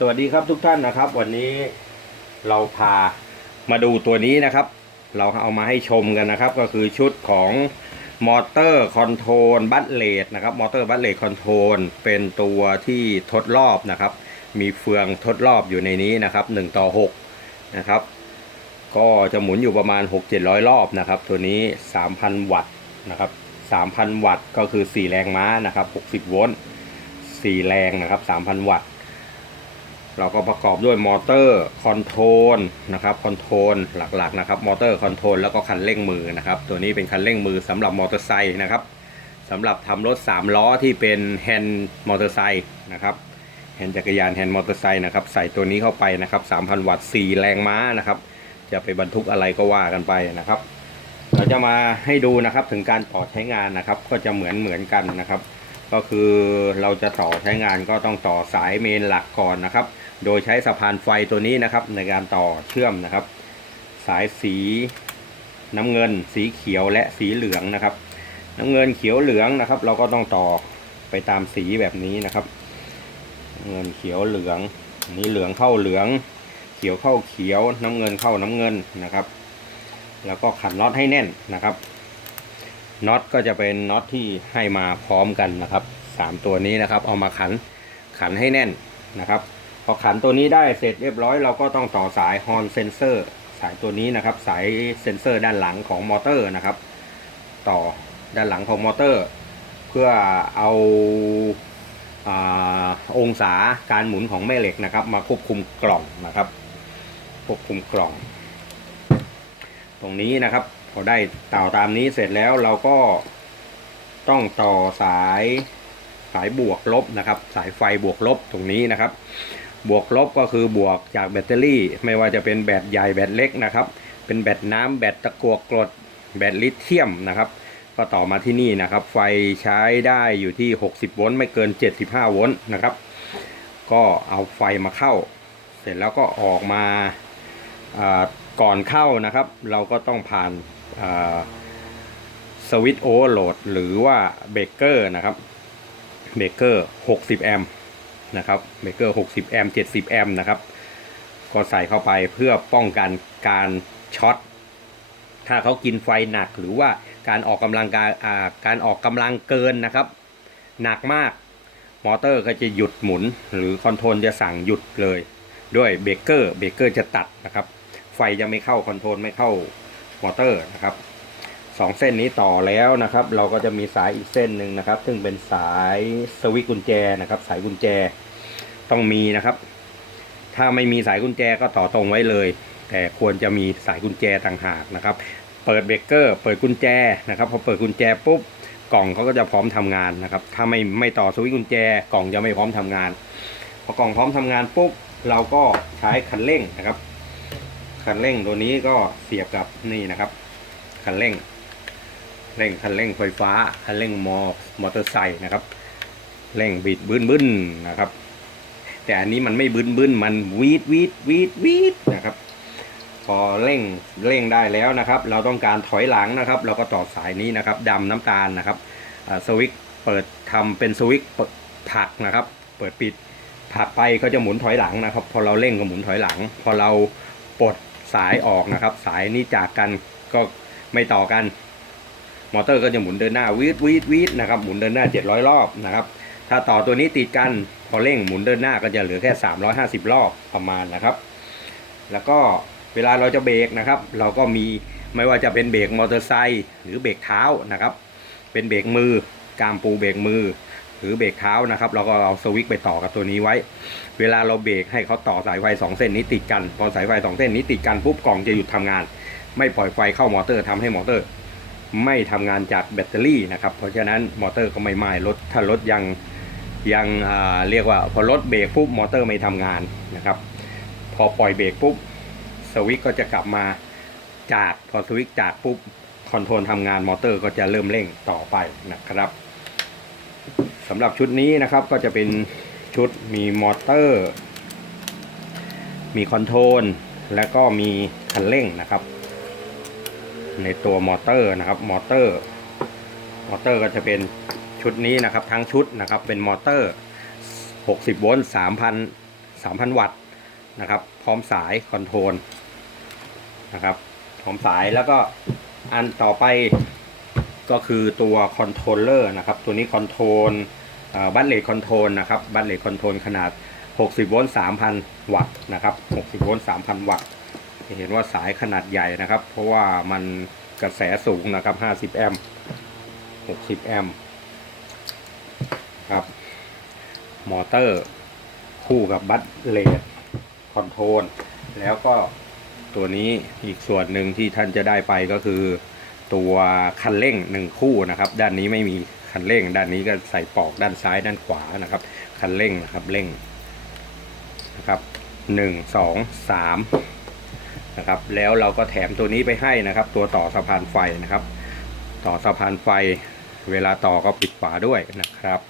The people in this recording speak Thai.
สวัสดีครับทุกท่านนะครับ วันนี้เราพามาดูตัวนี้นะครับ เราเอามาให้ชมกันนะครับ ก็คือชุดของมอเตอร์คอนโทรลบัตเลดนะครับมอเตอร์บัตเลดคอนโทรลเป็นตัวที่ทดรอบนะครับ มีเฟืองทดรอบอยู่ในนี้นะครับ1ต่อ6นะครับ ก็จะหมุนอยู่ประมาณ 6-700 รอบนะครับ ตัวนี้ 3,000 วัตต์นะครับ 3,000 วัตต์ก็คือ 4 แรงม้านะครับ 60 โวลต์4แรงนะครับ 3,000 วัตต์ เราก็ประกอบด้วยมอเตอร์คอนโทรลนะครับคอนโทรลหลักๆนะครับมอเตอร์คอนโทรลแล้วก็คันเร่งมือนะครับตัวนี้เป็นคันเร่งมือสำหรับมอเตอร์ไซค์นะครับสำหรับทำรถ 3 ล้อที่เป็นแฮนด์มอเตอร์ไซค์นะครับแฮนด์จักรยานแฮนด์มอเตอร์ไซค์นะครับใส่ตัวนี้เข้าไปนะครับ3,000 วัตต์4แรงม้านะครับจะไปบรรทุกอะไรก็ว่ากันไปนะครับ เราจะมาให้ดูนะครับถึงการต่อใช้งานนะครับ ก็จะเหมือนเหมือนกันนะครับ ก็คือเราจะต่อใช้งานก็ต้องต่อสายเมนหลักก่อนนะครับ โดยใช้สะพานไฟตัวนี้นะครับ ในการต่อเชื่อมนะครับ สายสีน้ำเงิน สีเขียวและสีเหลืองนะครับ น้ำเงินเขียวเหลืองนะครับ เราก็ต้องต่อไปตามสีแบบนี้นะครับ เงินเขียวเหลืองนี้เหลืองเข้าเหลือง เขียวเข้าเขียว น้ำเงินเข้าน้ำเงินนะครับ แล้วก็ขันน็อตให้แน่นนะครับ น็อตก็จะเป็นน็อตที่ให้มาพร้อมกันนะครับสามตัวนี้นะครับ เอามาขันขันให้แน่นนะครับ พอขันตัวนี้ได้เสร็จเรียบร้อยเราก็ต้องต่อสายฮอนเซนเซอร์สายตัวนี้นะครับ สายเซนเซอร์ด้านหลังของมอเตอร์นะครับ ต่อด้านหลังของมอเตอร์ เพื่อเอาอาองศาการหมุนของแม่เหล็กนะครับ มาควบคุมกล่องนะครับ ควบคุมกล่อง ตรงนี้นะครับ พอได้เต่าตามนี้เสร็จแล้วเราก็ต้องต่อสายสายบวกลบนะครับ สายไฟบวกลบตรงนี้นะครับ บวกลบก็คือบวกจากแบตเตอรี่ ไม่ว่าจะเป็นแบตใหญ่แบตเล็กนะครับ เป็นแบตน้ำแบตตะกัวกรดแบตลิเธียมนะครับ ก็ต่อมาที่นี่นะครับ ไฟใช้ได้อยู่ที่ 60 โวลต์ไม่เกิน 75 โวลต์นะครับ ก็เอาไฟมาเข้า เสร็จแล้วก็ออกมาก่อนเข้านะครับ เราก็ต้องผ่าน สวิตโอเวอร์โหลดหรือว่าเบรกเกอร์นะครับเบรกเกอร์60 แอมป์นะครับเบรกเกอร์60 แอมป์70 แอมป์นะครับ ก็ใส่เข้าไปเพื่อป้องกันการช็อตถ้าเขากินไฟหนักหรือว่าการออกกำลังกายอ่าการออกกำลังเกินนะครับ หนักมากมอเตอร์ก็จะหยุดหมุน หรือคอนโทรลจะสั่งหยุดเลย ด้วยเบรกเกอร์เบรกเกอร์จะตัดนะครับ ไฟจะไม่เข้าคอนโทรลไม่เข้า มอเตอร์นะครับสองเส้นนี้ต่อแล้วนะครับ เราก็จะมีสายอีกเส้นหนึ่งนะครับ ซึ่งเป็นสายสวิตกุญแจนะครับ สายกุญแจต้องมีนะครับ ถ้าไม่มีสายกุญแจก็ต่อตรงไว้เลย แต่ควรจะมีสายกุญแจต่างหากนะครับ เปิดเบรกเกอร์ เปิดกุญแจนะครับพอเปิดกุญแจปุ๊บกล่องเขาก็จะพร้อมทำงานนะครับ ถ้าไม่ไม่ต่อสวิตกุญแจกล่องจะไม่พร้อมทำงาน พอกล่องพร้อมทำงานปุ๊บเราก็ใช้คันเร่งนะครับ คันเร่งตัวนี้ก็เสียบกับนี่นะครับ คันเร่ง เร่งคันเร่งไฟฟ้า คันเร่งมอมอเตอร์ไซค์นะครับ เร่งบิดบึ้นบึ้นนะครับ แต่อันนี้มันไม่บึ้นบึ้นมันวีดวีดวีดวีดนะครับ พอเร่งเร่งได้แล้วนะครับ เราต้องการถอยหลังนะครับ เราก็ต่อสายนี้นะครับดำน้ำตาลนะครับสวิตเปิดทำเป็นสวิตผักนะครับ เปิดปิดผักไปก็จะหมุนถอยหลังนะครับ พอเราเร่งก็หมุนถอยหลัง พอเราปลด สายออกนะครับ สายนี้จากกันก็ไม่ต่อกัน มอเตอร์ก็จะหมุนเดินหน้าวีดวีดวีดนะครับหมุนเดินหน้า 700 รอบนะครับ ถ้าต่อตัวนี้ติดกันพอเร่งหมุนเดินหน้าก็จะเหลือแค่ 350 รอบประมาณนะครับ แล้วก็เวลาเราจะเบรกนะครับ เราก็มีไม่ว่าจะเป็นเบรกมอเตอร์ไซค์หรือเบรกเท้านะครับ เป็นเบรกมือกามปูเบรกมือ หรือเบรกเท้านะครับ เราก็เอาสวิตช์ไปต่อกับตัวนี้ไว้ เวลาเราเบรกให้เขาต่อสายไฟสองเส้นนี้ติดกัน พอสายไฟสองเส้นนี้ติดกันปุ๊บกล่องจะหยุดทำงาน ไม่ปล่อยไฟเข้ามอเตอร์ทำให้มอเตอร์ ไม่ทำงานจากแบตเตอรี่นะครับ เพราะฉะนั้นมอเตอร์ก็ไม่ไหม้รถถ้ารถยังยังเรียกว่าพอรถเบรกปุ๊บมอเตอร์ไม่ทำงานนะครับ พอปล่อยเบรกปุ๊บสวิตช์ก็จะกลับมาจากพอสวิตช์จากปุ๊บคอนโทรลทำงานมอเตอร์ก็จะเริ่มเร่งต่อไปนะครับ สำหรับชุดนี้นะครับก็จะเป็นชุดมีมอเตอร์ มีคอนโทรลและก็มีคันเร่งนะครับ ในตัวมอเตอร์นะครับมอเตอร์ มอเตอร์ก็จะเป็นชุดนี้นะครับทั้งชุดนะครับเป็นมอเตอร์ 60 โวลต์3,000 3,000 วัตต์นะครับ พร้อมสายคอนโทรลนะครับพร้อมสายแล้วก็อันต่อไป ก็คือตัวคอนโทรลเลอร์นะครับ ตัวนี้คอนโทรลบัตเลทคอนโทรลนะครับ บัตเลทคอนโทรลขนาด 60 โวลต์ 3,000 วัตต์นะครับ 60 โวลต์ 3,000 วัตต์ เห็นว่าสายขนาดใหญ่นะครับ เพราะว่ามันกระแสสูงนะครับ 50 แอมป์ 60 แอมป์ครับ มอเตอร์คู่กับบัตเลดคอนโทรล แล้วก็ตัวนี้อีกส่วนหนึ่งที่ท่านจะได้ไปก็คือ ตัวคันเร่งหนึ่งคู่นะครับ ด้านนี้ไม่มีคันเร่ง ด้านนี้ก็ใส่ปอกด้านซ้ายด้านขวานะครับ คันเร่งนะครับเร่งนะครับหนึ่งสองสามนะครับ แล้วเราก็แถมตัวนี้ไปให้นะครับ ตัวต่อสะพานไฟนะครับ ต่อสะพานไฟเวลาต่อก็ปิดฝาด้วยนะครับ